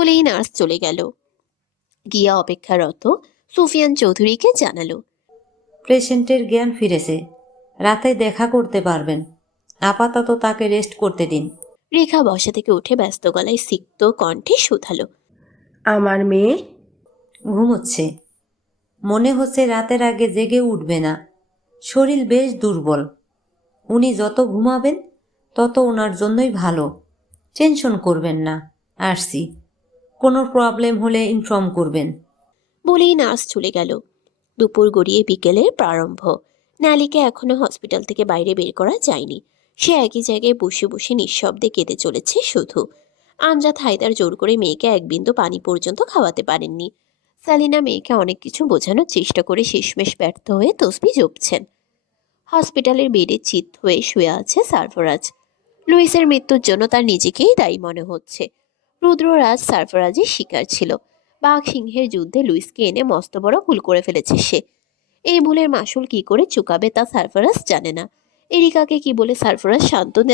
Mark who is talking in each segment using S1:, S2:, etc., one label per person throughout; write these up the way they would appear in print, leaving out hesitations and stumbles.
S1: বলেই নার্স চলে গেল। গিয়া অপেক্ষারত সুফিয়ান চৌধুরীকে জানালো,
S2: পেশেন্টের জ্ঞান ফিরেছে, রাতে দেখা করতে পারবেন, আপাতত তাকে রেস্ট করতে দিন।
S1: রেখা বসা থেকে উঠে ব্যস্ত গলায় সিক্ত কণ্ঠে শুধালো,
S3: আমার মেয়ে?
S2: ঘুমোচ্ছে, মনে হচ্ছে রাতের আগে জেগে উঠবে না, শরীর বেশ দুর্বল। উনি যত ঘুমাবেন তত ওনার জন্যই ভালো, টেনশন করবেন না। আসছি, কোনো প্রবলেম হলে ইনফর্ম করবেন।
S1: বলেই নার্স চলে গেল। দুপুর গড়িয়ে বিকেলের প্রারম্ভ। নালিকে এখনো হসপিটাল থেকে বাইরে বের করা যায়নি। সে একই জায়গায় বসে বসে নিঃশব্দে কেঁদে চলেছে শুধু। আমজাদ হায়দার জোর করে মেয়েকে এক বিন্দু পানি পর্যন্ত খাওয়াতে পারেননি। সালিনা মেয়েকে অনেক কিছু বোঝানোর চেষ্টা করে শেষমেশ ব্যর্থ হয়ে তসবি জপছেন। হসপিটালের বেডে চিত হয়ে শুয়ে আছে সারফরাজ। লুইসের মৃত্যুর জন্য তার নিজেকেই দায়ী মনে হচ্ছে। রুদ্ররাজ সারফরাজের শিকার ছিল। বাঘ সিংহের যুদ্ধে লুইসকে এনে মস্ত বড় ভুল করে ফেলেছে সে। এই ভুলের মাসুল কি করে চুকাবে তা সারফরাজ জানে না। এরিকাকে কি বলে সারফরাজ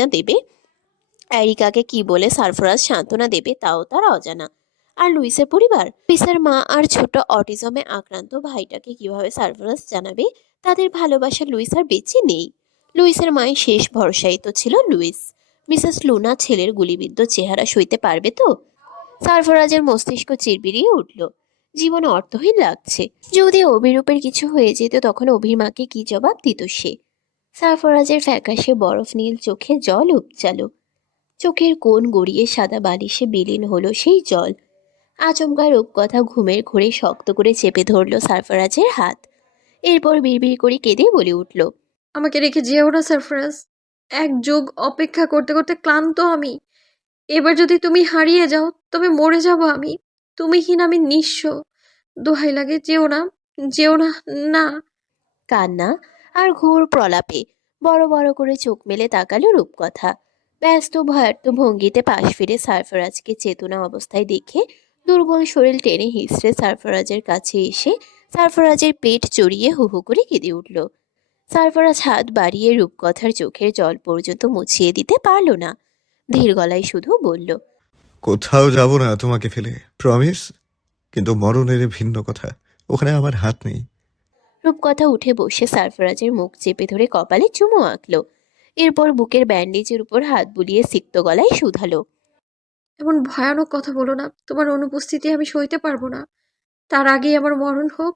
S1: সান্ত্বনা দেবে তাও তার অজানা। আর লুইসের পরিবার, লুইসের মা আর ছোট অটিজমে আক্রান্ত ভাইটাকে কিভাবে সারফরাজ জানাবে তাদের ভালোবাসা লুইস আর বেঁচে নেই। লুইসের মায়ের শেষ ভরসাই তো ছিল লুইস। মিসেস লুনা ছেলের গুলিবিদ্ধ চেহারা সইতে পারবে তো? সারফরাজের মস্তিষ্ক চিরবিরিয়ে উঠল। জীবন অর্থহীন লাগছে। যদি অভিরূপের কিছু হয়ে যেত তখন অভির মাকে কি জবাব দিত সে? সারফরাজের ফ্যাকাশে বরফ নীল চোখে জল উপচালো। চোখের কোণ গড়িয়ে সাদা বালিশে বিলীন হলো সেই জল। আচমকা রূপকথা ঘুমের ঘোরে শক্ত করে চেপে ধরল সারফরাজের হাত। এরপর বিড়বিড় করে কেঁদে বলে উঠল,
S4: আমাকে রেখে যেও না সারফরাজ। এক যুগ অপেক্ষা করতে করতে ক্লান্ত আমি। এবার যদি তুমি হারিয়ে যাও তবে মরে যাব আমি। তুমিহীন আমি নিঃস্ব। দোহাই লাগে, যেও না, যেও না, না।
S1: কান্না আর ঘোর প্রলাপে বড় বড় করে চোখ মেলে তাকালো রূপকথা। ব্যস্ত ভয়ার্থ ভঙ্গিতে পাশ ফিরে সারফরাজকে চেতনা অবস্থায় দেখে দুর্বল শরীর টেনে হিসড়ে সারফরাজের কাছে এসে সারফরাজের পেট চড়িয়ে হু হু করে কেঁদে উঠল। সারফরাজ হাত বাড়িয়ে রূপকথার চোখের জল পর্যন্ত মুছিয়ে দিতে পারল না। ধীর গলায় শুধু বলল,
S5: কোথাও যাব না তোমাকে ফেলে, প্রমিস। কিন্তু মরণের ভিন্ন কথা, ওখানে আমার হাত নেই।
S1: রূপকথা উঠে বসে সারফরাজের মুখ চেপে ধরে কপালে চুমু আঁকলো। এরপর বুকের ব্যান্ডেজের উপর হাত বুলিয়ে সিক্ত গলায় শুধালো,
S4: এমন ভয়ানক কথা বলো না। তোমার অনুপস্থিতি আমি সইতে পারবো না। তার আগেই আমার মরণ হোক।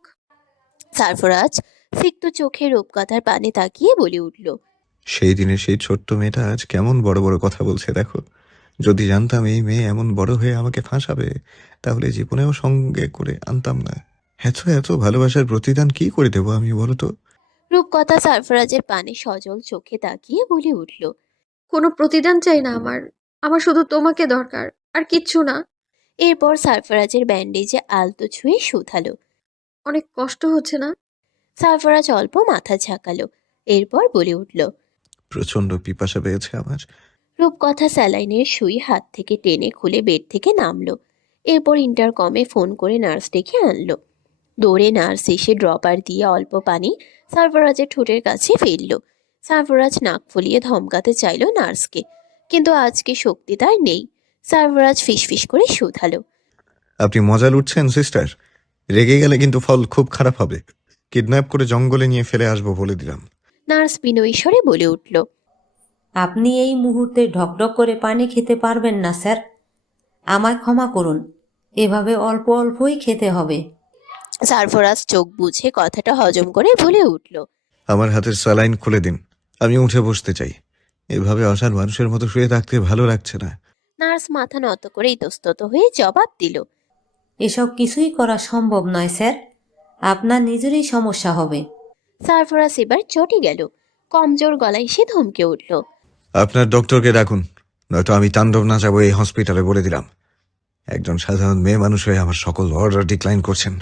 S1: সারফরাজ সিক্ত চোখে রূপকথার পানে তাকিয়ে বলে উঠল,
S5: সেই দিনের সেই ছোট্ট মেয়েটা আজ কেমন বড় বড় কথা বলছে দেখো। যদি জানতাম এই মেয়ে এমন বড় হয়ে আমাকে ফাঁসাবে, তাহলে জীবনেও সঙ্গে করে আনতাম না। এত এত ভালোবাসার প্রতিদান কি করে দেবো আমি, বলো তো?
S1: রূপকথা সারফরাজের পানে সজল চোখে তাকিয়ে বলে উঠল,
S4: কোনো প্রতিদান চাই না আমার। আমার শুধু তোমাকে দরকার, আর কিচ্ছু না।
S1: এরপর সারফরাজের ব্যান্ডেজে আলতো ছুঁয়ে শুধালো।
S4: অনেক কষ্ট হচ্ছে না?
S1: সারফরাজ অল্প মাথা ঝাঁকালো। এরপর বলে উঠল,
S5: প্রচন্ড পিপাসা পেয়েছে আমার।
S1: রূপকথা স্যালাইনের সুই হাত থেকে টেনে খুলে বেড থেকে নামলো। এরপর ইন্টারকমে ফোন করে নার্স ডেকে আনলো। দৌড়ে নার্স এসে ড্রপার দিয়ে অল্প পানি সারফরাজের ঠোঁটের কাছে ফেলল। সারফরাজ নাক ফুলিয়ে ধমকাতে চাইল নার্সকে, কিন্তু আজকে শক্তি তার নেই। সারফরাজ ফিসফিস করে শুধালো,
S5: আপনি মজা লুটছেন সিস্টার? রেগে গেলে কিন্তু ফল খুব খারাপ হবে। কিডন্যাপ করে জঙ্গলে নিয়ে ফেলে আসবো বলে দিলাম।
S1: নার্স বিনয়ী স্বরে বলে উঠল,
S2: আপনি এই মুহূর্তে ঢকঢক করে পানি খেতে পারবেন না স্যার, আমায় ক্ষমা করুন, এভাবে অল্প অল্পই খেতে হবে।
S1: সারফরাজ চোখ বুঝে কথাটা হজম করে বলে উঠল,
S5: আমার হাতের স্যালাইন খুলে দিন, আমি উঠে বসতে চাই। এভাবে অসার মানুষের মতো শুয়ে থাকতে ভালো লাগছে না।
S1: নার্স মাথা নত করে ইতস্তত হয়ে জবাব দিল,
S2: এসব কিছুই করা সম্ভব নয় স্যার, আপনার নিজেরই সমস্যা হবে।
S1: সারফরাজ এবার চটে গেল। কমজোর গলায় সে ধমকে উঠল,
S5: আপনার ডক্টরকে ডাকুন, নয়তো আমি তাণ্ডব নাচাবো এই হসপিটালে, বলে দিলাম। একজন সাধারণ মেয়ে মানুষ হয়ে আমার সকল অর্ডার ডিক্লাইন করছেন,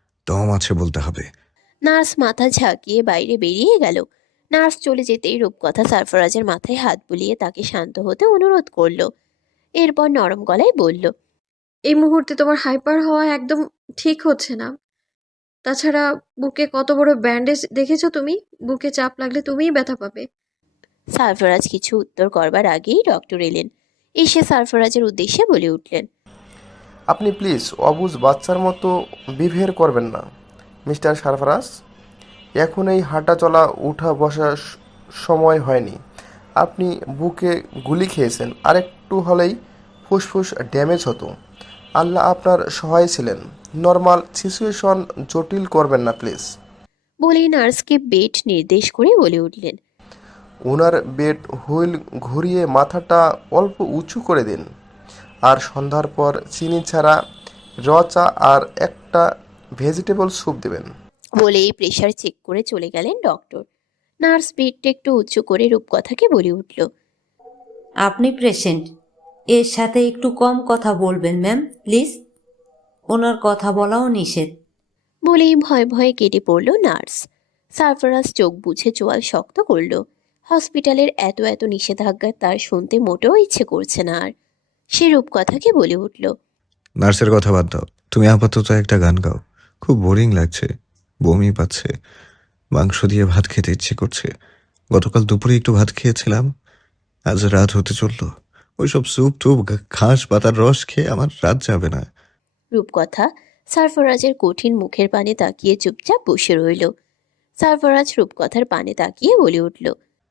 S5: দম আছে বলতে হবে।
S1: নার্স মাথা ঝাঁকিয়ে বাইরে বেরিয়ে গেল। নার্স চলে যেতেই রূপকথা সারফরাজের মাথায় হাত বুলিয়ে তাকে শান্ত হতে অনুরোধ করলো। এরপর নরম গলায় বলল,
S4: এই মুহূর্তে তোমার হাইপার হওয়া একদম ঠিক হচ্ছে না। তাছাড়া বুকে কত বড় ব্যান্ডেজ দেখেছো তুমি? বুকে চাপ লাগলে তুমিই ব্যথা পাবে।
S1: সারফরাজ কিছু উত্তর করবার আগেই ডক্টর এলেন। এসে সারফরাজের উদ্দেশ্যে বলে উঠলেন,
S6: আপনি প্লিজ অবুঝ বাচ্চার মতো বিহেভ করবেন না মিস্টার সারফারাজ। এখন এই হাঁটা চলা উঠা বসার সময় হয়নি। আপনি বুকে গুলি খেয়েছেন, আরেকটু হলেই ফুসফুস ড্যামেজ হতো। আল্লাহ আপনার সহায় ছিলেন। নর্মাল সিচুয়েশন জটিল করবেন না প্লিজ।
S1: বলেই নার্সকে বেড নির্দেশ করে বলে উঠলেন।
S6: ওনার বেড হুইল ঘুরিয়ে মাথাটা অল্প উঁচু করে দিন, আর সন্ধ্যার পর চিনি ছাড়া র চা আর একটা ভেজিটেবল স্যুপ দেবেন।
S1: বলেই প্রেশার চেক করে চলে গেলেন ডক্টর। নার্স বেডটা একটু উঁচু করে রূপকথাকে বলে উঠল।
S2: আপনি পেশেন্ট, এর সাথে একটু কম কথা বলবেন ম্যাম প্লিজ। ওনার কথা বলাও নিষেধ।
S1: বলেই ভয়ে ভয়ে কেটে পড়ল নার্স। সারফারাজ চোখ বুঝে চোয়াল শক্ত করল। হসপিটালের এত এত নিষেধাজ্ঞা তার শুনতে মোটেও ইচ্ছে করছে না আর। সে রূপকথাকে বলে উঠল।
S5: নার্সের কথা বাদ দাও, তুমি আপাতত একটা গান গাও। খুব বোরিং লাগছে, বমি পাচ্ছে, মাংস দিয়ে ভাত খেতে ইচ্ছে করছে। গতকাল দুপুরে একটু ভাত খেয়েছিলাম, আজ রাত হতে চললো। ওইসব স্যুপ টুপ ঘাস পাতার রস খেয়ে আমার রাত যাবে না।
S1: রূপকথা সারফারাজের কঠিন মুখের পানে তাকিয়ে চুপচাপ বসে রইল। সারফারাজ রূপকথার পানে তাকিয়ে বলে উঠল।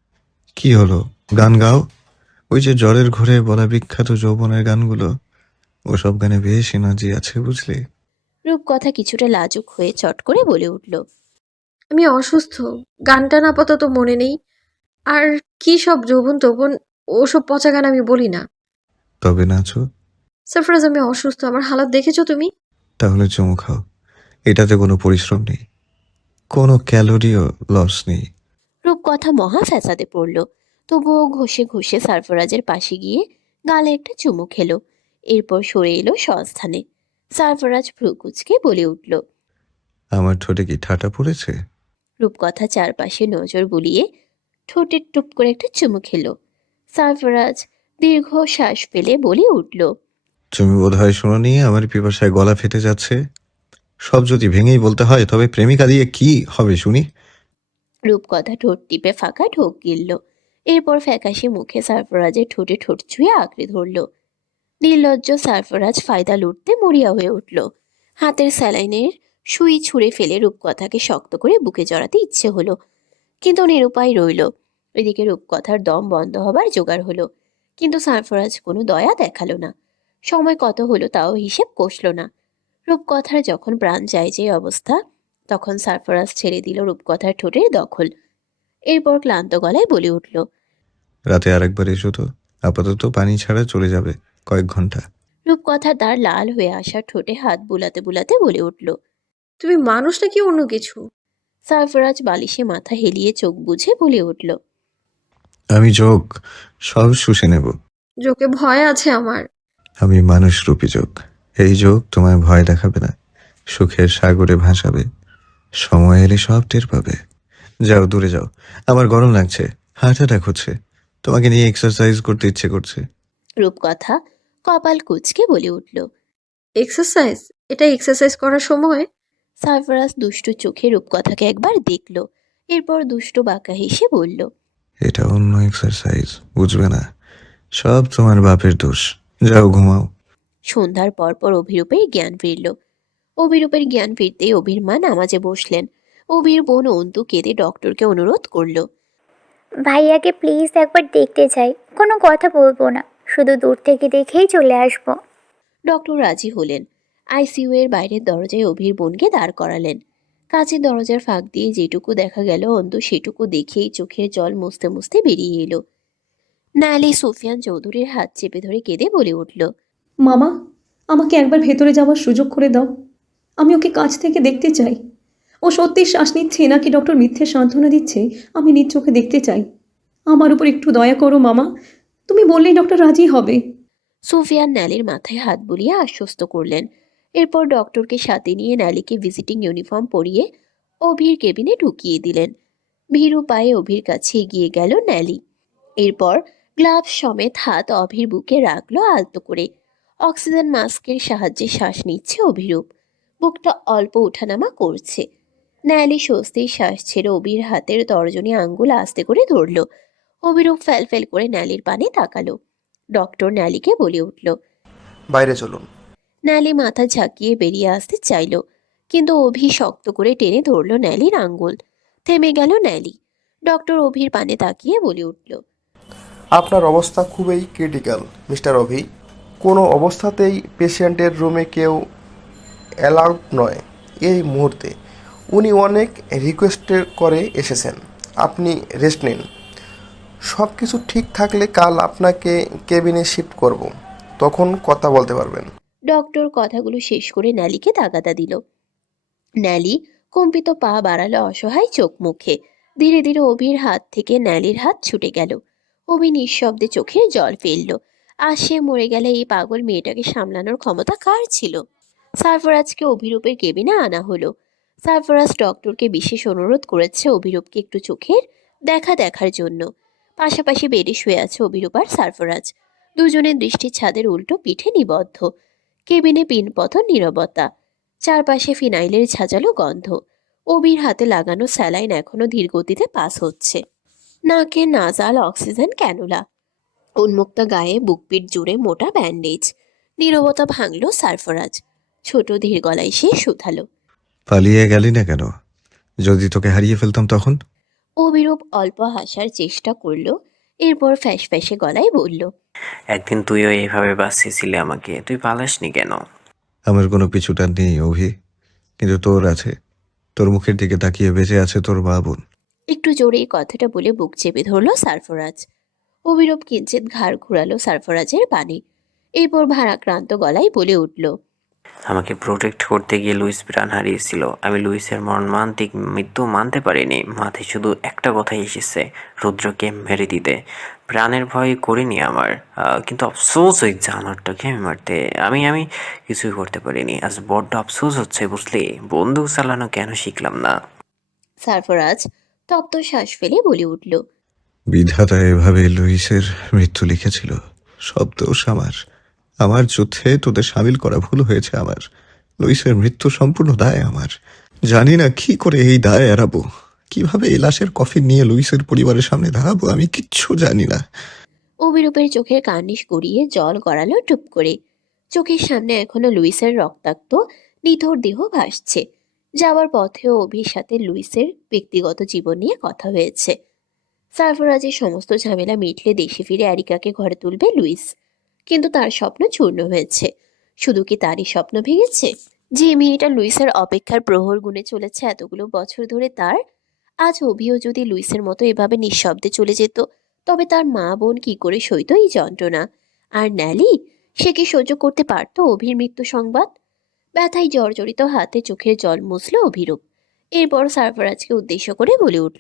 S5: কি হলো, গান গাও। ওই যে জ্বরের ঘরে বলা বিখ্যাত যৌবনের গানগুলো, ওসব গানে বেশ এনার্জি আছে বুঝলি।
S1: রূপকথা কিছুটা লাজুক হয়ে চট করে বলে উঠল।
S4: আমি অসুস্থ, গানটা না আপাতত মনে নেই। আর কি সব যৌবন তৌবন, ওসব পচা গান আমি বলি না।
S5: তবে নাচো।
S4: সারফরাজ, আমি অসুস্থ, আমার হালাত দেখেছো তুমি?
S5: তাহলে চুমু খাও, এটাতে কোনো পরিশ্রম নেই, কোনো ক্যালোরিও লস নেই।
S1: রূপকথা মহা ফ্যাসাদে পড়ল, তবুও ঘষে ঘষে সারফরাজের পাশে গিয়ে গালে একটা চুমু খেলো। এরপর সরে এলো স্বস্থানে। সারফরাজ ভ্রুকুচকে বলে উঠল।
S5: আমার ঠোঁটে কি ঠাটা পড়েছে?
S1: রূপকথা চারপাশে নজর বুলিয়ে ঠোঁটের টুপ করে একটা চুমু খেলো। সারফরাজ দীর্ঘ শ্বাস ফেলে বলে উঠল।
S5: তুমি বোধহয় শুনোনি, আমার পিপাসায় গলা ফেটে যাচ্ছে। সব যদি ভেঙেই বলতে হয় তবে প্রেমিকা দিয়ে কি হবে শুনি।
S1: রূপকথা ঠোঁট টিপে ফাঁকা ঢোক গিলল। এরপর ফ্যাকাশে মুখে সারফরাজের ঠোঁটে ঠোঁট ছুঁয়ে আঁকড়ে ধরল। নির্লজ্জ সারফরাজ ফায়দা লুটতে মরিয়া হয়ে উঠল। হাতের স্যালাইনের সুই ছুঁড়ে ফেলে রূপকথাকে শক্ত করে বুকে জড়াতে ইচ্ছে হলো, কিন্তু নিরুপায় রইল। এদিকে রূপকথার দম বন্ধ হবার জোগাড় হলো, কিন্তু সারফরাজ কোনো দয়া দেখালো না। সময় কত হলো তাও হিসেব কষল না। রূপকথার যখন প্রাণ যায় যে অবস্থা, তখন সারফরাজ ছেড়ে দিল রূপকথার ঠোঁটের দখল। এরপর ক্লান্ত গলায় বলে উঠল।
S5: রাতে আরেকবার এসো তো, আপাতত পানি ছাড়া চলে যাবে কয়েক ঘন্টা।
S1: রূপকথা তার লাল হয়ে আসা ঠোঁটে হাত বুলাতে বুলাতে বলে উঠল।
S4: তুমি মানুষ নাকি অন্য কিছু?
S1: সারফরাজ বালিশে মাথা হেলিয়ে চোখ বুঝে বলে উঠল।
S5: আমি যোগ, সব শুষে নেব।
S4: যোকে ভয় আছে আমার।
S5: আমি মানুষ রূপী যোগ। এই যোগ তোমায় ভয় দেখাবে না, সুখের সাগরে ভাসাবে। সময় এলে সব টের পাবে। যাও দূরে যাও, আমার গরম লাগছে, হার্ট অ্যাটাক হচ্ছে। তোমাকে নিয়ে এক্সারসাইজ করতে ইচ্ছে করছে।
S1: রূপকথা কপাল কুঁচকে বলে উঠল।
S4: এক্সারসাইজ? এটা এক্সারসাইজ করার সময়?
S1: সারফরাজ দুষ্টু চোখে রূপকথাকে একবার দেখল, এরপর দুষ্টু বাঁকা হেসে বলল।
S5: এটা অন্য এক্সারসাইজ, বুঝবে না। সব তোমার বাপের দোষ। যাও ঘুমাও।
S1: সন্ধ্যার পরপর অভিরূপের জ্ঞান ফিরল। অভিরূপের জ্ঞান ফিরতেই অভির মা নামাজে বসলেন। অভির বোন অন্তু কেঁদে ডক্টরকে অনুরোধ করল।
S7: ভাইয়াকে প্লিজ একবার দেখতে চাই, কোনো কথা বলবো না, শুধু দূর থেকে দেখেই চলে আসবো।
S1: ডক্টর রাজি হলেন। আইসিইউ এর বাইরের দরজায় অভির বোনকে দাঁড় করালেন। কাচের দরজার ফাঁক দিয়ে যেটুকু দেখা গেল অন্তু সেটুকু দেখেই চোখের জল মুছতে মুছতে বেরিয়ে এলো। নায়ালি সুফিয়ান চৌধুরীর হাত চেপে ধরে কেঁদে বলে উঠল।
S8: মামা, আমাকে একবার ভেতরে যাওয়ার সুযোগ করে দাও। আমি ওকে কাছ থেকে দেখতে চাই। ও সত্যি শ্বাস নিচ্ছে নাকি ডক্টর মিথ্যে সান্ত্বনা দিচ্ছে, আমি নিজ চোখে দেখতে চাই। আমার উপর একটু দয়া করো মামা, তুমি বললেই ডক্টর রাজি হবে।
S1: সুফিয়ান ন্যালির মাথায় হাত বুলিয়ে আশ্বস্ত করলেন। এরপর ডক্টরকে সাথে নিয়ে ন্যালিকে ভিজিটিং ইউনিফর্ম পরিয়ে অভির কেবিনে ঢুকিয়ে দিলেন। ভীরু পায়ে অভির কাছে এগিয়ে গেল ন্যালি। এরপর গ্লাভস সমেত হাত অভির বুকে রাখলো আলতো করে। অক্সিজেন মাস্কের সাহায্যে শ্বাস নিচ্ছে অভিরূপ। বুকটা অল্প ওঠানামা করছে। ন্যালি স্বস্তির শ্বাস ছেড়ে অভির হাতের তর্জনী আঙ্গুল আস্তে করে ধরল। অভিরূপ ফ্যাল ফ্যাল করে ন্যালির পানে তাকালো। ডক্টর ন্যালিকে বলে উঠল।
S6: বাইরে চলুন।
S1: ন্যালি মাথা ঝাঁকিয়ে বেরিয়ে আসতে চাইল, কিন্তু অভি শক্ত করে টেনে ধরল ন্যালির আঙ্গুল। থেমে গেল ন্যালি। ডক্টর অভির পানে তাকিয়ে বলে উঠল,
S6: আপনার অবস্থা খুবই ক্রিটিক্যাল মিস্টার অভি। কোনো অবস্থাতেই পেশেন্টের রুমে কেউ অ্যালাউড নয় এই মুহূর্তে। উনি অনেক রিকোয়েস্ট করে এসেছেন। আপনি রেস্ট নিন। সব কিছু ঠিক থাকলে কাল আপনাকে কেবিনে শিফট করব, তখন কথা বলতে পারবেন।
S1: ডক্টর কথাগুলো শেষ করে ন্যালিকে তাগাদা দিল। ন্যালি কম্পিত পা বাড়ালো অসহায় চোখ মুখে। ধীরে ধীরে অভির হাত থেকে ন্যালির হাত ছুটে গেল। অভি নিঃশব্দে চোখের জল ফেলল। আর সে মরে গেলে এই পাগল মেয়েটাকে সামলানোর ক্ষমতা কার ছিল? সারফরাজকে অভিরূপের কেবিনে আনা হলো। সারফরাজ ডক্টরকে বিশেষ অনুরোধ করেছে অভিরূপকে একটু চোখের দেখার জন্য। পাশাপাশি বেডে শুয়ে আছে অভিরূপ আর সারফরাজ। দুজনের দৃষ্টি ছাদের উল্টো পিঠে নিবদ্ধ। কেবিনে পিনপথ নীরবতা। চারপাশে ফিনাইলের ঝাঁঝালো গন্ধ। অবির হাতে লাগানো স্যালাইন এখনো ধীর গতিতে পাস হচ্ছে। নাকে নাজাল অক্সিজেন ক্যানুলা। উন্মুক্ত গায়ে বুকপিট জুড়ে মোটা ব্যান্ডেজ। নীরবতা ভাঙল সারফরাজ। ছোট ধীর গলায় সে শুধালো,
S5: পালিয়ে গেলি না কেন? যদি তোকে হারিয়ে ফেলতাম তখন?
S1: অবিরূপ অল্প হাসার চেষ্টা করলো। এরপর ফ্যাঁসে গলায় বলল,
S9: একদিন তুইও এইভাবে বাঁচিয়েছিলি আমাকে, তুই পালাসনি কেন?
S5: আমার কোনো পিছুটা নেই অভি, কিন্তু তোর আছে। তোর মুখের দিকে তাকিয়ে বেঁচে আছে তোর মা বোন।
S1: একটু জোরে এই কথাটা বলে বুক চেপে ধরল সারফরাজ। অবিরূপ কিঞ্চিত ঘাড় ঘুরালো সারফরাজের পানে। এরপর ভারাক্রান্ত গলায় বলে উঠল,
S9: আমাকে প্রোটেক্ট করতে গিয়ে লুইস প্রাণ হারিয়েছিল। আমি লুইসের মর্মান্তিক মৃত্যু মানতে পারিনি। মাথায় শুধু একটা কথাই এসেছে, রুদ্রকে মেরে দিতে। প্রাণের ভয় করিনি আমার, কিন্তু আফসোস ওই জানোয়ারটাকে আমি মারতে আমি কিছুই করতে পারিনি। আজ বড্ড আফসোস হচ্ছে বুঝলি, বন্দুক চালানো কেন শিখলাম না।
S1: সারফরাজ তপ্ত শ্বাস ফেলে বলে উঠল,
S5: বিধাতা এভাবে লুইসের মৃত্যু লিখেছিল। সব দোষ আমার। আমার যুদ্ধে তোদের সামিল করা ভুল হয়েছে আমার। লুইসের মৃত্যু সম্পূর্ণ দায় আমার। জানি না কি করে এই দায় এড়াবো। কিভাবে এই লাশের কফিন নিয়ে লুইসের পরিবারের সামনে দাঁড়াবো আমি কিচ্ছু জানি না।
S1: অবিরূপের চোখের কার্নিশ গড়িয়ে জল গড়ালো টুপ করে। চোখের সামনে এখনো লুইসের রক্তাক্ত নিথর দেহ ভাসছে। যাওয়ার পথেও অভির সাথে লুইসের ব্যক্তিগত জীবন নিয়ে কথা হয়েছে। সারফরাজের সমস্ত ঝামেলা মিটলে দেশে ফিরে অ্যারিকাকে ঘরে তুলবে লুইস। কিন্তু তার স্বপ্ন চূর্ণ হয়েছে। শুধু কি তারই স্বপ্ন ভেঙেছে? যে মেয়েটা লুইসের অপেক্ষার প্রহর গুনে চলেছে এতগুলো বছর ধরে, তার আজ অভিও যদি লুইসের মতো এভাবে নিঃশব্দে চলে যেত, তবে তার মা বোন কি করে সইত এই যন্ত্রণা? আর ন্যালি, সে কি সহ্য করতে পারতো অভির মৃত্যু সংবাদ? ব্যথায় জর্জরিত হাতে চোখের জল মুছল অভিরূপ। এরপর সারফরাজকে উদ্দেশ্য করে বলে উঠল,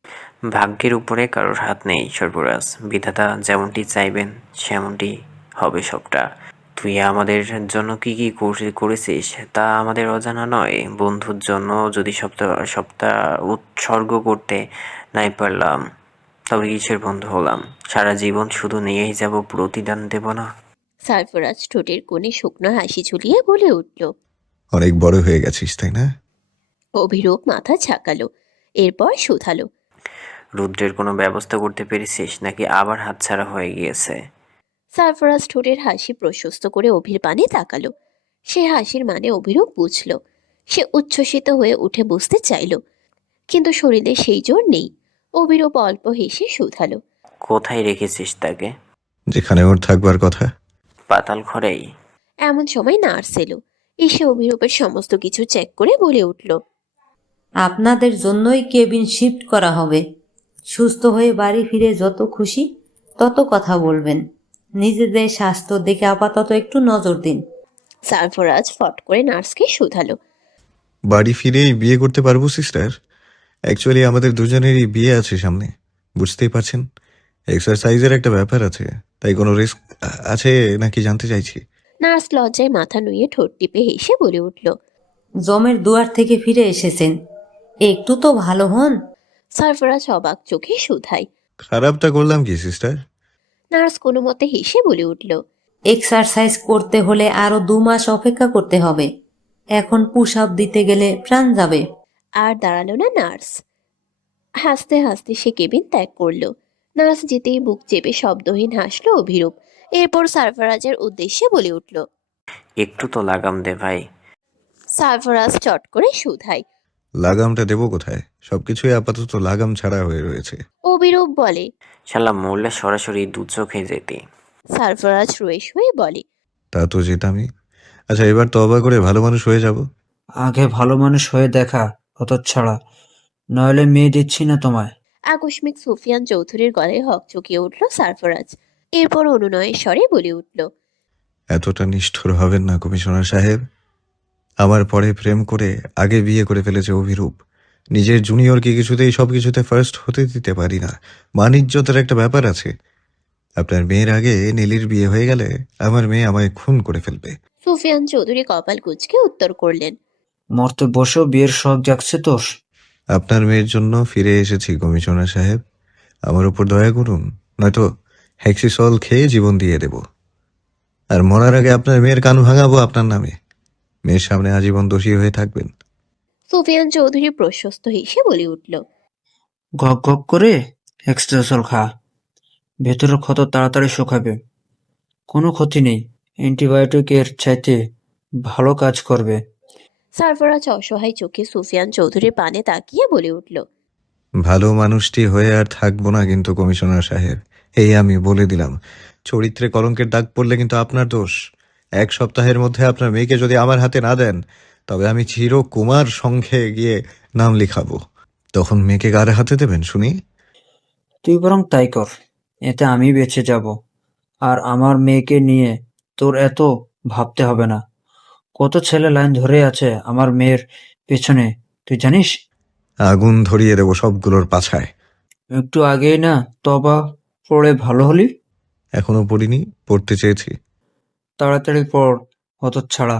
S9: ভাগ্যের উপরে কারোর হাত নেই সর্বরাজ। বিধাতা যেমনটি চাইবেন সেমনটি হবে সবটা। তুই আমাদের জন্য কি কি করেছিস তা আমাদের অজানা নয়। বন্ধুর জন্য যদি সপ্তাহ উৎসর্গ করতে নাই পারলাম, তবে কিসের বন্ধু হলাম? সারা জীবন শুধু নিয়েই যাব, প্রতিদান দেব না।
S1: সারফরাজ ঠোঁটের কোণে শুকনো হাসি ঝুলিয়ে বলে উঠল।
S5: অনেক বড় হয়ে গেছিস তাই না?
S1: অভিরূপ মাথা ঝাঁকালো। এরপর শুধালো,
S9: রুদ্রের কোনো ব্যবস্থা করতে পেরেছিস নাকি আবার হাতছাড়া হয়ে গিয়েছে?
S1: সারফরাজ ঠোঁটের হাসি প্রশস্ত করে অভির পানে তাকালো। সে হাসির মানে অভিরূপ বুঝল। সে উচ্ছ্বসিত হয়ে উঠে বসতে চাইল, কিন্তু শরীরে সেই জোর নেই। অভিরূপ অল্প হেসে শুধালো,
S9: কোথায় রেখেছিস তাকে?
S5: যেখানে ওর থাকবার কথা।
S9: পাতাল ঘরেই?
S1: এমন সময় নার্স এলো। এসে অভিরূপের সমস্ত কিছু চেক করে বলে উঠল,
S2: আপনাদের জন্যই কেবিন শিফট করা হবে। সুস্থ হয়ে বাড়ি ফিরে যত খুশি তত কথা বলবেন। নিজেদের স্বাস্থ্য দেখে আপাতত একটু নজর দিন।
S1: সারফরাজ ফট করে নার্সকে শুধালো,
S5: বাড়ি ফিরেই বিয়ে করতে পারবো সিস্টার? অ্যাকচুয়ালি আমাদের দুজনেরই বিয়ে আছে সামনে, বুঝতেই পারছেন। এক্সারসাইজের একটা ব্যাপার আছে, তাই কোনো রিস্ক আছে নাকি জানতে চাইছি।
S1: নার্স লজ্জায় মাথা নুয়ে ঠোঁট টিপে হেসে বলে উঠল।
S2: জমের দুয়ার থেকে ফিরে এসেছেন, একটু তো ভালো হন।
S1: সারফরাজ অবাক চোখে শুধায়।
S5: খারাপটা করলাম কি সিস্টার?
S1: নার্স কোনো মতে হেসে বলে উঠল,
S2: এক্সারসাইজ করতে হলে আরো 2 মাস অপেক্ষা করতে হবে। এখন পুশ আপ দিতে গেলে প্রাণ যাবে।
S1: আর দাঁড়ালো না নার্স। হাসতে হাসতে সে কেবিন ত্যাগ করলো। নার্স যেতেই বুক চেপে শব্দহীন হাসলো অভিরূপ। এরপর সারফরাজের উদ্দেশ্যে বলে উঠল,
S9: একটু তো লাগাম দে ভাই।
S1: সারফরাজ চট করে শুধায়।
S5: লাগামটা দেবো কোথায়? সবকিছুই আপাতত লাগাম ছাড়া হয়ে রয়েছে।
S1: অভিরূপ বলে।
S9: শালা মরলে সরাসরি দু চোখে যেতি।
S1: সারফরাজ রয়েশ হয়ে বলে।
S5: তা তো যেতামই। আচ্ছা, এবার তওবা করে ভালো মানুষ হয়ে যাব।
S10: আগে ভালো মানুষ হয়ে দেখা, হতচ্ছাড়া, নইলে মেয়ে দিচ্ছি না তোমায়।
S1: আকস্মিক সুফিয়ান চৌধুরীর গলায় হকচকিয়ে উঠল সারফরাজ। এরপর অনুনয়ের স্বরে বলে উঠল।
S5: এতটা নিষ্ঠুর হবেন না কমিশনার সাহেব। আমার পরে প্রেম করে আগে বিয়ে করে ফেলেছে অভিরূপ। নিজের জুনিয়রকে কিছুতেই সবকিছুতে ফার্স্ট হতে দিতে পারি না। মানিজ্যতার একটা ব্যাপার আছে। আপনার মেয়ের আগে নীলির বিয়ে হয়ে গেলে আমার মেয়ে আমায় খুন করে ফেলবে।
S1: সুফিয়ান চৌধুরী কপাল কুঁচকে উত্তর করলেন।
S10: মরতে বসেও বিয়ের শখ জাগছে তোর।
S5: আপনার মেয়ের জন্য ফিরে এসেছি কমিশনার সাহেব। আমার উপর দয়া করুন, নয়তো হেক্সিসল খেয়ে জীবন দিয়ে দেব। আর মরার আগে আপনার মেয়ের কান ভাঙাবো আপনার নামে। মেয়ের সামনে আজীবন দোষী হয়ে থাকবেন।
S1: সুফিয়ান চৌধুরী প্রশস্ত হেসে বলে উঠল।
S10: গক গক করে এক্সট্রাসল খা, ভেতরের ক্ষত তাড়াতাড়ি শুকাবে। কোনো ক্ষতি নেই, অ্যান্টিবায়োটিকের চাইতে ভালো কাজ করবে।
S1: সারফরাজ অসহায় চোখে সুফিয়ান চৌধুরীর পানে তাকিয়ে বলে উঠল।
S5: ভালো মানুষটি হয়ে আর থাকবো না কিন্তু কমিশনার সাহেব, এই আমি বলে দিলাম। চরিত্রে কলঙ্কের দাগ পড়লে কিন্তু আপনার দোষ। 1 সপ্তাহের মধ্যে আপনার মেয়েকে যদি আমার হাতে না দেন, তবে আমি চিরকুমার সংঘে গিয়ে নাম লিখাবো। তখন মেয়েকে কার হাতে দেবেন শুনি?
S10: তুই বরং তাই কর, এতে আমি বেঁচে যাব। আর আমার মেয়েকে নিয়ে তোর এত ভাবতে হবে না। কত ছেলে লাইন ধরে আছে আমার মেয়ের পেছনে, তুই জানিস?
S5: আগুন ধরিয়ে দেবো সবগুলোর পাছায়।
S10: একটু আগেই না তবা পড়ে ভালো হলি।
S5: এখনো পড়িনি, পড়তে চেয়েছি।
S10: তাড়াতাড়ি পড়, হতচ্ছাড়া।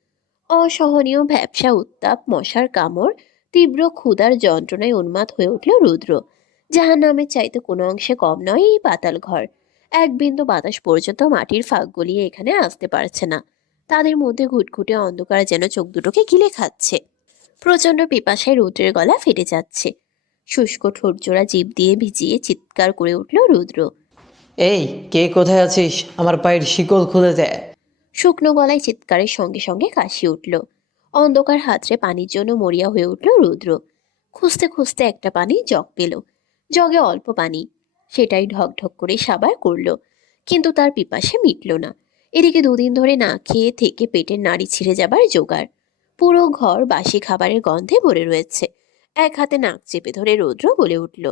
S1: অসহনীয় ভ্যাপসা উত্তাপ, মশার কামড়, তীব্র ক্ষুধার যন্ত্রণায় উন্মাদ হয়ে উঠল রুদ্র। জাহান্নামের চাইতে কোনো অংশে কম নয় এই পাতাল ঘর। এক বিন্দু বাতাস পর্যন্ত মাটির ফাঁক গলিয়ে এখানে আসতে পারছে না। তাদের মধ্যে ঘুটঘুটে অন্ধকার যেন চোখ দুটোকে গিলে খাচ্ছে। প্রচণ্ড পিপাসায় রুদ্রের গলা ফেটে যাচ্ছে। শুষ্ক ঠোঁটজোড়া জিভ দিয়ে ভিজিয়ে চিৎকার করে উঠল রুদ্র।
S11: এই, কে কোথায় আছিস? আমার পায়ের শিকল খুলে দে।
S1: শুকনো গলায় চিৎকারের সঙ্গে সঙ্গে কাশি উঠল। অন্ধকার হাতড়ে পানির জন্য মরিয়া হয়ে উঠল রুদ্র। খুঁজতে খুঁজতে একটা পানি জগ পেল। জগে অল্প পানি, সেটাই ঢক ঢক করে সাবার করল, কিন্তু তার পিপাসে মিটল না। এদিকে 2 দিন ধরে না খেয়ে থেকে পেটের নাড়ি ছিঁড়ে যাবার জোগাড়। পুরো ঘর বাসি খাবারের গন্ধে ভরে রয়েছে। এক হাতে নাক চেপে ধরে রুদ্র বলে উঠল।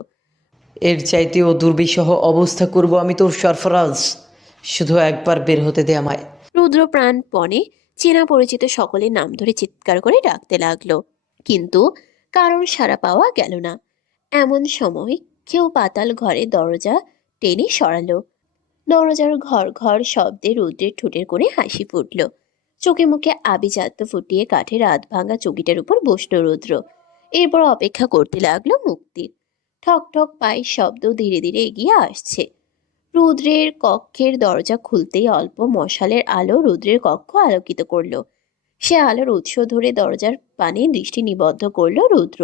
S11: এর চাইতেও দুর্বিষহ অবস্থা করব আমি তোর সরফরাজ। শুধু একবার বের হতে দে আমায়।
S1: রুদ্র প্রাণপণে চেনা পরিচিত সকলের নাম ধরে চিৎকার করে ডাকতে লাগলো, কিন্তু কারোর সাড়া পাওয়া গেল না। এমন সময় কেউ পাতাল ঘরে দরজা টেনে সরালো। দরজার ঘর ঘর শব্দে রুদ্রের ঠোঁটের করে হাসি ফুটল। চোখে মুখে আভিজাত্য ফুটিয়ে কাঠের আধ ভাঙা চকিটার উপর বসল রুদ্র। এরপর অপেক্ষা করতে লাগলো মুক্তির। ঠক ঠক পায়ের শব্দ ধীরে ধীরে এগিয়ে আসছে। রুদ্রের কক্ষের দরজা খুলতেই অল্প মশালের আলো রুদ্রের কক্ষ আলোকিত করল। সে আলোর উৎস ধরে দরজার পানে দৃষ্টি নিবদ্ধ করল রুদ্র।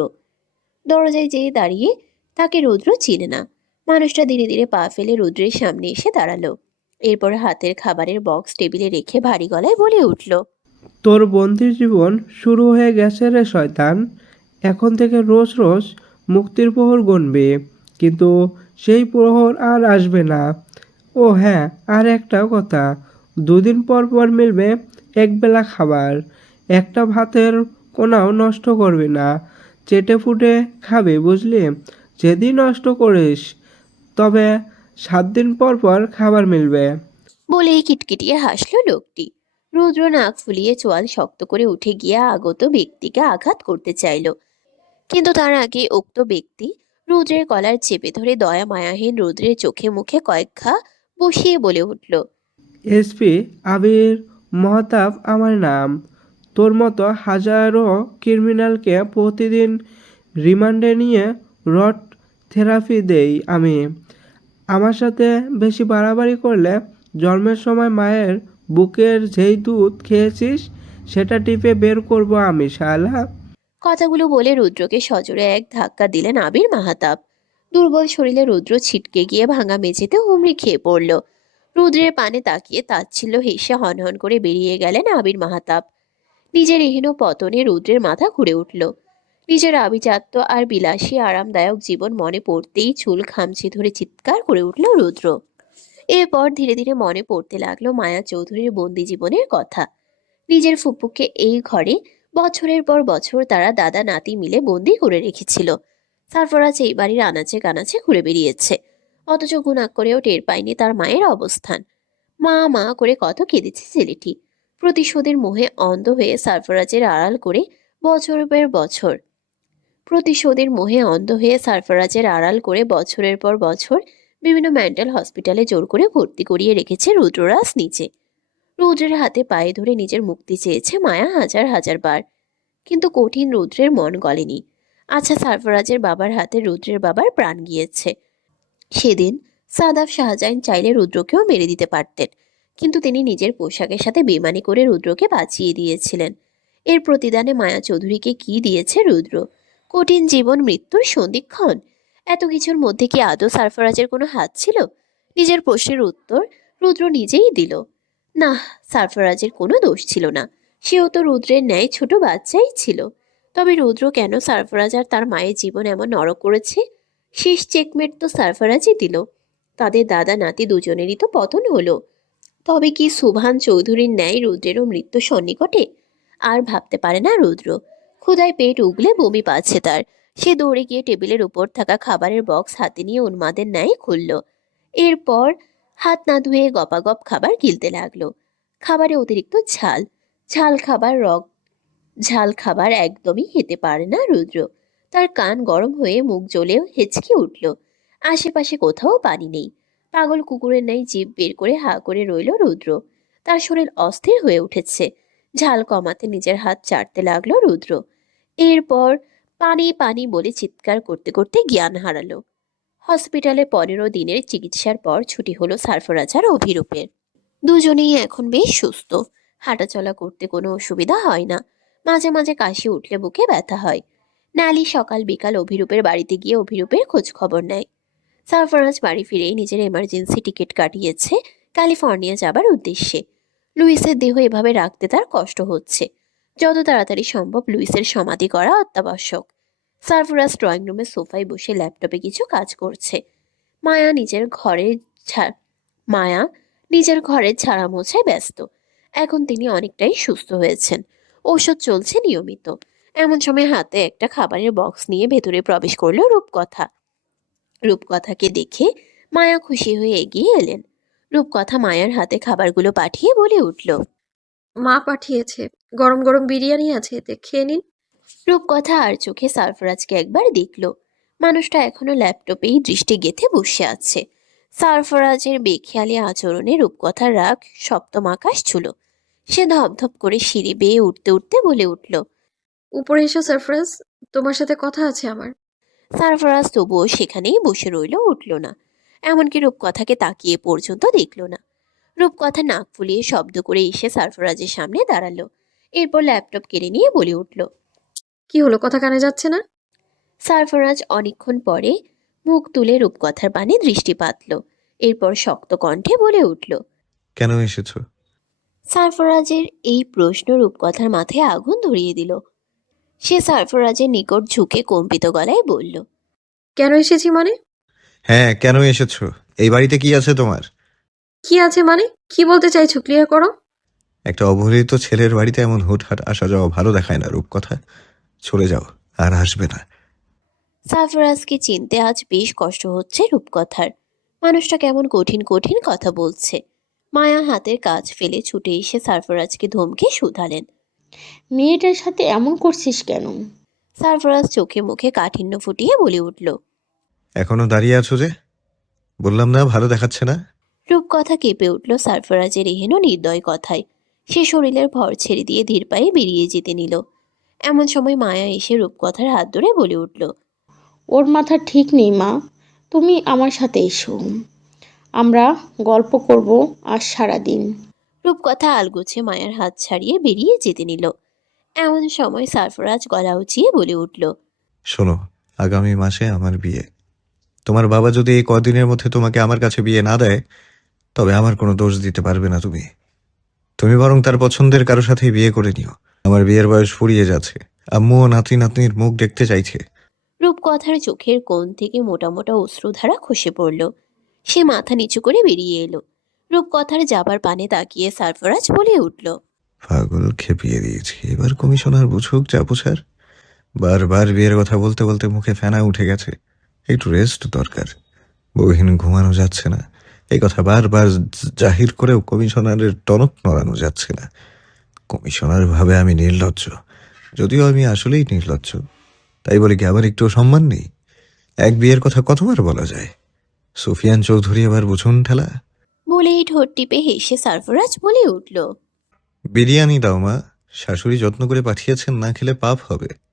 S1: দরজায় যেয়ে দাঁড়িয়ে তাকে রুদ্র চিনে না। মানুষটা ধীরে ধীরে পা ফেলে রুদ্রের সামনে এসে দাঁড়ালো। এরপর হাতের খাবারের বক্স টেবিলে রেখে ভারী গলায় বলে উঠল।
S3: তোর বন্দির জীবন শুরু হয়ে গেছে রে শয়তান। এখন থেকে রোজ রোজ মুক্তির প্রহর গুনবে, কিন্তু সেই প্রহর আর আসবে না। ও হ্যাঁ, আর একটা কথা, 2 দিন পর পর মিলবে একবেলা খাবার। একটা ভাতের কোনাও নষ্ট করবি না, চেটে ফুটে খাবে, বুঝলি? যেদিন নষ্ট করিস তবে 7 দিন পর পর খাবার মিলবে।
S1: বলেই কিটকিটিয়ে হাসলো লোকটি। রুদ্র নাক ফুলিয়ে চোয়াল শক্ত করে উঠে গিয়ে আগত ব্যক্তিকে আঘাত করতে চাইল, কিন্তু তার আগে উক্ত ব্যক্তি রুদ্রের কলার চেপে ধরে দয়া মায়াহীন রুদ্রের চোখে মুখে কয়েক ঘা বসিয়ে বলে উঠল।
S3: এসপি আবির মহতাব আমার নাম। তোর মতো হাজারো ক্রিমিনালকে প্রতিদিন রিমান্ডে নিয়ে রড থেরাপি দেই আমি। আমার সাথে বেশি বাড়াবাড়ি করলে জন্মের সময় মায়ের বুকের যেই দুধ খেয়েছিস সেটা টিপে বের করব আমি, শালা।
S1: কথাগুলো বলে রুদ্রকে সজোরে এক ধাক্কা দিলেন আবির মাহাতাব। দুর্বল শরীরে রুদ্র ছিটকে গিয়ে ভাঙা মেঝেতে হুমড়ি খেয়ে পড়ল। রুদ্রের পানে তাকিয়ে তাচ্ছিল্য হেসে হনহন করে বেরিয়ে গেলেন আবির মাহাতাব। নিজের এহেন পতনে রুদ্রের মাথা ঘুরে উঠল। নিজের আভিজাত্য আর বিলাসী আরামদায়ক জীবন মনে পড়তেই চুল খামচি ধরে চিৎকার করে উঠল রুদ্র। এরপর ধীরে ধীরে মনে পড়তে লাগলো মায়া চৌধুরীর বন্দি জীবনের কথা। নিজের ফুপুকে এই ঘরে বছরের পর বছর তারা দাদা নাতি মিলে বন্দি করে রেখেছিল। সারফরাজ এই বাড়ির আনাচে কানাচে ঘুরে বেরিয়েছে, অথচ গুণাক করেও টের পায়নি তার মায়ের অবস্থান। মা মা করে কত কেঁদেছে ছেলেটি। প্রতিশোধের মোহে অন্ধ হয়ে সারফরাজের আড়াল করে বছরের পর বছর প্রতিশোধের মোহে অন্ধ হয়ে সারফরাজের আড়াল করে বছরের পর বছর বিভিন্ন মেন্টাল হসপিটালে জোর করে ভর্তি করিয়ে রেখেছে রুদ্ররাজ নিচে। রুদ্রের হাতে পায়ে ধরে নিজের মুক্তি চেয়েছে মায়া হাজার হাজার বার, কিন্তু কঠিন রুদ্রের মন গলেনি। আচ্ছা, সারফরাজের বাবার হাতে রুদ্রের বাবার প্রাণ গিয়েছে। সেদিন সাদাফ শাহজাহান চাইলে রুদ্রকেও মেরে দিতে পারতেন, কিন্তু তিনি নিজের পোশাকের সাথে বেমানি করে রুদ্রকে বাঁচিয়ে দিয়েছিলেন। এর প্রতিদানে মায়া চৌধুরীকে কি দিয়েছে রুদ্র? কঠিন জীবন মৃত্যুর সন্ধিক্ষণ। এত কিছুর মধ্যে কি আদৌ সারফরাজের কোনো হাত ছিল? নিজের প্রশ্নের উত্তর রুদ্র নিজেই দিল। না, সারফরাজের কোনো দোষ ছিল না। সেও তো রুদ্রের ন্যায় ছোট বাচ্চাই ছিল। তবে রুদ্র কেন সারফরাজ আর তার মায়ের জীবন এমন নরক করেছে? শেষ চেকমেট তো সারফরাজই দিল। তাদের দাদা নাতি দুজনেরই তো পতন হলো। তবে কি সুভান চৌধুরীর ন্যায় রুদ্রেরও মৃত্যু সন্নিকটে? আর ভাবতে পারে না রুদ্র। ক্ষুধায় পেট উগলে বমি পাচ্ছে তার। সে দৌড়ে গিয়ে টেবিলের উপর থাকা খাবারের বক্স হাতে নিয়ে উন্মাদের ন্যায় খুলল। এরপর হাত না ধুয়ে গপাগপ খাবার গিলতে লাগলো। খাবারে অতিরিক্ত ঝাল। ঝাল খাবার একদমই খেতে পারে না রুদ্র। তার কান গরম হয়ে মুখ জ্বলেও হেঁচকে উঠল। আশেপাশে কোথাও পানি নেই। পাগল কুকুরের ন্যায় জিভ বের করে হা করে রইল রুদ্র। তার শরীর অস্থির হয়ে উঠেছে। ঝাল কমাতে নিজের হাত চাটতে লাগলো রুদ্র। এরপর পানি পানি বলে চিৎকার করতে করতে জ্ঞান হারালো। হসপিটালে 15 দিনের চিকিৎসার পর ছুটি হলো সারফরাজ আর অভিরূপের। দুজনেই এখন বেশ সুস্থ। হাঁটাচলা করতে কোনো অসুবিধা হয় না। মাঝে মাঝে কাশি উঠলে বুকে ব্যথা হয়। ন্যালি সকাল বিকাল অভিরূপের বাড়িতে গিয়ে অভিরূপের খোঁজ খবর নেয়। সারফরাজ বাড়ি ফিরেই নিজের এমার্জেন্সি টিকিট কাটিয়েছে ক্যালিফোর্নিয়া যাবার উদ্দেশ্যে। লুইসের দেহ এভাবে রাখতে তার কষ্ট হচ্ছে। যত তাড়াতাড়ি সম্ভব লুইসের সমাধি করা অত্যাবশ্যক। সারফরাজ ড্রয়িং রুমের সোফায় বসে ল্যাপটপে কিছু কাজ করছে। মায়া নিজের ঘরের ঝাড়া মোছায় ব্যস্ত। এখন তিনি অনেকটাই সুস্থ হয়েছেন। ঔষধ চলছে নিয়মিত। এমন সময় হাতে একটা খাবারের বক্স নিয়ে ভেতরে প্রবেশ করলো রূপকথা। রূপকথাকে দেখে মায়া খুশি হয়ে এগিয়ে এলেন। রূপকথা মায়ার হাতে খাবারগুলো পাঠিয়ে বলে উঠল,
S4: মা পাঠিয়েছে, গরম গরম বিরিয়ানি আছে, এতে খেয়ে নিন।
S1: রূপকথা আর চোখে সারফরাজকে একবার দেখল। মানুষটা এখনো ল্যাপটপেই দৃষ্টি গেঁথে বসে আছে। সারফরাজের বেখেয়ালি আচরণে রূপকথার রাগ সপ্তম আকাশ ছুল। সে ধপধপ করে সিঁড়ি বেয়ে উঠতে উঠতে বলে উঠল,
S4: উপরে এসো সারফরাজ, তোমার সাথে কথা আছে আমার।
S1: সারফরাজ তবুও সেখানেই বসে রইল, উঠল না। এমনকি রূপকথাকে তাকিয়ে পর্যন্ত দেখল না। রূপকথা নাক ফুলিয়ে শব্দ করে এসে সারফরাজের সামনে দাঁড়ালো। এরপর ল্যাপটপ কেড়ে নিয়ে বলে উঠল,
S4: কি হলো, কথা কানে যাচ্ছে না?
S1: সারফরাজ অনেকক্ষণ পরে মুখ তুলে রূপকথার পানে দৃষ্টি পাতল। এরপর শক্ত কণ্ঠে বলে উঠল,
S5: কেন এসেছো?
S1: সারফরাজের এই প্রশ্ন রূপকথার মাথায় আগুন ধরিয়ে দিল। সে সারফরাজের নিকট ঝুঁকে কম্পিত গলায় বলল,
S4: কেন এসেছি মানে?
S5: হ্যাঁ, কেন এসেছো? এই বাড়িতে কি আছে তোমার?
S4: কি আছে মানে? কি বলতে চাইছো, ক্লিয়ার করো।
S5: একটা অবহেলিত ছেলের বাড়িতে এমন হুটহাট আসা যাওয়া ভালো দেখায় না রূপকথা। চলে যাও, আর আসবে না।
S1: সারফরাজকে চিনতে আজ বেশ কষ্ট হচ্ছে রূপকথার। মানুষটা কেমন কঠিন কঠিন কথা বলছে। মায়া হাতের কাজ ফেলে ছুটে এসে সারফরাজকে ধমকে শুধালেন,
S12: মেয়েটার সাথে এমন করছিস কেন?
S1: সারফরাজ চোখে মুখে কাঠিন্য ফুটিয়ে বলে উঠল,
S5: এখনো দাঁড়িয়ে আছো যে? বললাম না ভালো দেখাচ্ছে না।
S1: রূপকথা কেঁপে উঠল সারফরাজের এহেন নির্দয় কথায়। সে শরীরের ভর ছেড়ে দিয়ে ধীর পায়ে বেরিয়ে যেতে নিল। এমন সময় মায়া এসে রূপকথার হাত ধরে বলে উঠল,
S12: ওর মাথা ঠিক নেই মা, তুমি আমার সাথে এসো, আমরা গল্প করব আজ সারাদিন।
S1: রূপকথা আলগোছে মায়ার হাত ছাড়িয়ে বেরিয়ে যেতে নিল। এমন সময় সারফরাজ গলা উঁচিয়ে বলে উঠল,
S5: শোনো, আগামী মাসে আমার বিয়ে। তোমার বাবা যদি এই কদিনের মধ্যে তোমাকে আমার কাছে বিয়ে না দেয়, তবে আমার কোনো দোষ দিতে পারবে না তুমি। তুমি বরং তার পছন্দের কারো সাথেই বিয়ে করে নিও। আমার বিয়ের বয়স ফুরিয়ে যাচ্ছে, আম্মু ও নাতি নাতনির মুখ দেখতে চাইছে।
S1: রূপকথার চোখের কোণ থেকে মোটা মোটা অশ্রুধারা খসে পড়ল। সে মাথা নিচু করে বেরিয়ে এলো। রূপকথার যাবার পানে তাকিয়ে সারফরাজ বলে উঠল,
S5: পাগল খেপিয়ে দিয়েছি, এবার কমিশনার বুঝুক যা বুঝার। বারবার বিয়ের কথা বলতে বলতে মুখে ফেনা উঠে গেছে, একটু রেস্ট দরকার। বউহীন ঘুমানো যাচ্ছে না, এই কথা বারবার জাহির করেও কমিশনারের টনক নড়ানো যাচ্ছে না। কমিশনার ভাবে আমি নির্লজ্জ, যদিও আমি আসলেই নির্লজ্জ। তাই বলে কি আমার একটু সম্মান নেই? এক বিয়ের কথা কতবার বলা যায়? সুফিয়ান চৌধুরী এবার বুঝুন ঠেলা।
S1: বলেই ঠোঁট টিপে হেসে সারফরাজ বলে উঠল,
S5: বিরিয়ানি দাও মা, শাশুড়ি যত্ন করে পাঠিয়েছেন, না খেলে পাপ হবে।